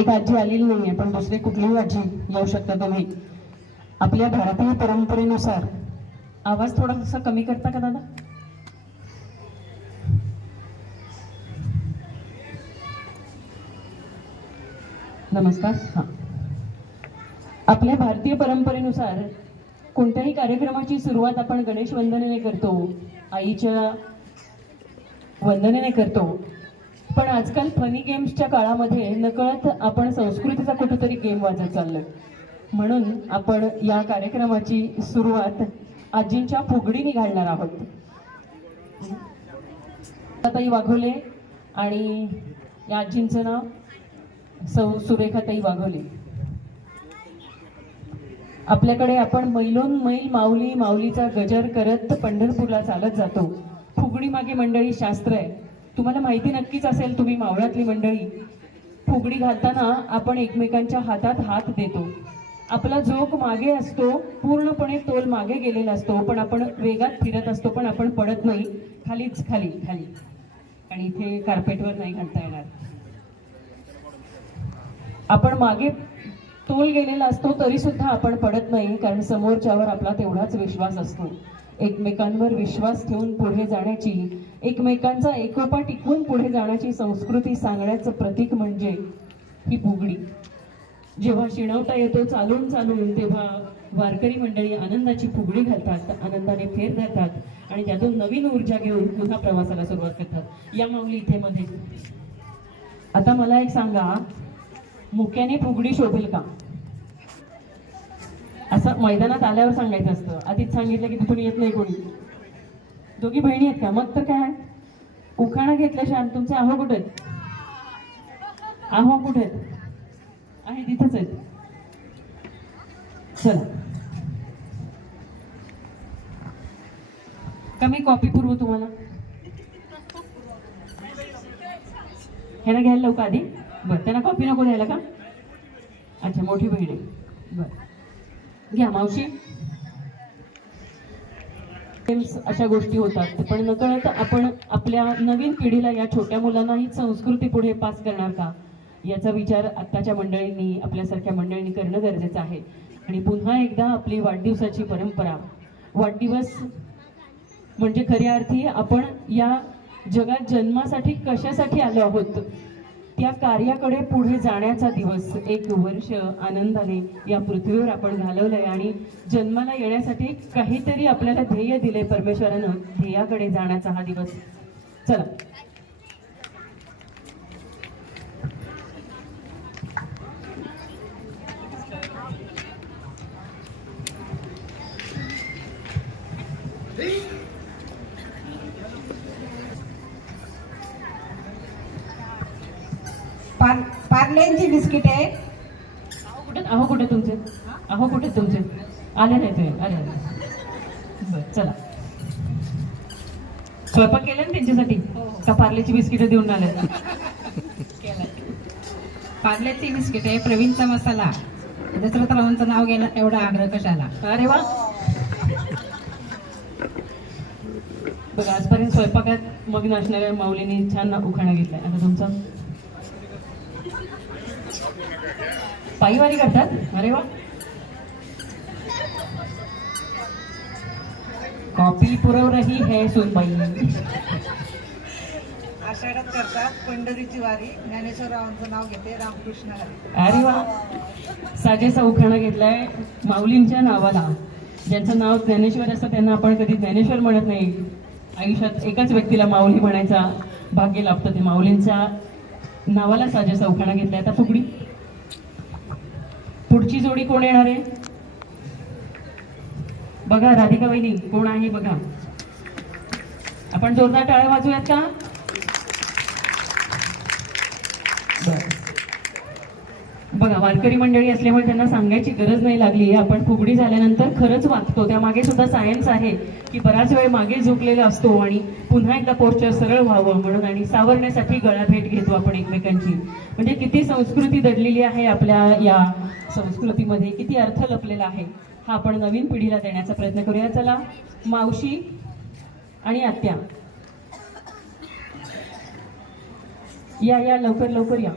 एक आजी आलेली नाहीये, पण दुसरी कुठलीही आजी येऊ शकता तुम्ही. आपल्या भारतीय परंपरेनुसार आवाज थोडासा कमी करता का दादा? नमस्कार. हा, आपल्या भारतीय परंपरेनुसार कोणत्याही कार्यक्रमाची सुरुवात आपण गणेश वंदनेने करतो, आईच्या वंदनेने करतो. पण आजकाल फनी गेम्सच्या काळामध्ये नकळत आपण संस्कृतीचा कुठेतरी गेम वाजत चाललोय. म्हणून आपण या कार्यक्रमाची सुरुवात आजींच्या फुगडीने घालणार आहोत. ताई वाघोले आणि या आजींचं नाव सौ सुरेखाताई वाघोले. आपल्याकडे आपण मैलोन मैल माऊली माऊलीचा गजर करत पंढरपूरला चालत जातो. फुगडी मागे मंडळी शास्त्र आहे, तुम्हाला माहिती नक्कीच असेल. तुम्ही मावळातली मंडळी, फुगडी घालताना आपण एकमेकांच्या हातात हात देतो. आपला झोक मागे असतो, पूर्णपणे तोल मागे गेलेला असतो, पण आपण वेगात फिरत असतो, पण आपण पडत नाही. खालीच खाली खाली, आणि इथे कार्पेटवर नाही घालता येणार. आपण मागे तोल गेलेला असतो तरी सुद्धा आपण पडत नाही, कारण समोरच्यावर आपला तेवढाच विश्वास असतो. एकमेकांवर विश्वास ठेवून पुढे जाण्याची, एकमेकांचा एकोपा टिकवून पुढे जाण्याची संस्कृती सांगण्याचं प्रतीक म्हणजे ही फुगडी. जेव्हा शिणवता येतो चालून चालून, तेव्हा वारकरी मंडळी आनंदाची फुगडी घालतात, आनंदाने फेर धरतात आणि त्यातून नवीन ऊर्जा घेऊन पुन्हा प्रवासाला सुरुवात करतात. या माऊली इथे मध्ये. आता मला एक सांगा, मुक्याने फुगडी शोभेल का? असं मैदानात आल्यावर सांगायचं असतं. आधीच सांगितलं की तिथून येत नाही कोणी. दोघी बहिणी आहेत का? मग तर काय, उखाणा घेतल्याशिवाय. तुमचे आहो कुठे आहेत? आहो कुठे आहेत? आहे तिथंच आहेत. चला, कमी कॉपी पुरवू तुम्हाला. ह्याला घ्यायला लावू का आधी? बरं, त्यांना कॉपी नको द्यायला का? अच्छा, मोठी बहीण आहे. बरं, घ्या मावशी. अशा गोष्टी होतात, पण नकळत आपण आपल्या नवीन पिढीला, या छोट्या मुलांना ही संस्कृती पुढे पास करणार का, याचा विचार आत्ताच्या मंडळींनी, आपल्यासारख्या मंडळींनी करणं गरजेचं आहे. आणि पुन्हा एकदा आपली वाढदिवसाची परंपरा, वाढदिवस म्हणजे खऱ्या अर्थी आपण या जगात जन्मासाठी कशासाठी आलो आहोत, त्या कार्याकडे पुढे जाण्याचा दिवस. एक वर्ष आनंदाने या पृथ्वीवर आपण घालवलंय आणि जन्माला येण्यासाठी काहीतरी आपल्याला ध्येय दिले परमेश्वरानं, ध्येयाकडे जाण्याचा हा दिवस. चला, पार्लेंची बिस्किट आहे. अहो कुठे तुमचे? अहो कुठे तुमचे? आले नाही तुम्ही? आले. बरं, चला. स्वयंपाक केला ना त्यांच्यासाठी का पार्लेची बिस्किट देऊन आले? पार्लेची बिस्किट आहे, प्रवीणचा मसाला. दशरथरावांचं नाव गेलं, एवढा आग्रह कशाला? अरे वा. बघा, आजपर्यंत स्वयंपाकात मग्न असणाऱ्या माऊलींनी छान उखाणा घेतलाय. आता तुमचा पायीवारी करतात. अरे वा. कॉपी पुरव रही है सुनबाई. आषाढात करतात पंढरीची वारी. ज्ञानेश्वररावांचं नाव घेते, रामकृष्ण हरी. अरे वा. साजेसा उखाणा घेतलाय माऊलींच्या नावाला. ज्यांचं नाव ज्ञानेश्वर असतं त्यांना आपण कधी ज्ञानेश्वर म्हणत नाही. आयुष्यात एकाच व्यक्तीला माऊली म्हणायचा भाग्य लाभतं, ते माऊलींच्या नावाला साजेसा उखाणा घेतलाय. आता फुगडी. पुढची जोडी कोण येणार आहे बघा? राधिका वहिनी कोण आहे बघा? आपण जोरदार टाळ्या वाजूयात का? बघा, वारकरी मंडळी असल्यामुळे त्यांना सांगायची गरज नाही लागली. आपण फुगडी झाल्यानंतर खरंच वागतो. त्यामागे सुद्धा सायन्स आहे की बराच वेळ मागे झुकलेला असतो आणि पुन्हा एकदा पोस्चर सरळ व्हावं म्हणून, आणि सावरण्यासाठी गळाभेट घेतो आपण एकमेकांची. म्हणजे किती संस्कृती दडलेली आहे आपल्या या संस्कृतीमध्ये, किती अर्थ लपलेला आहे, हा आपण नवीन पिढीला देण्याचा प्रयत्न करूया. चला, मावशी आणि आत्या या लवकर लवकर या.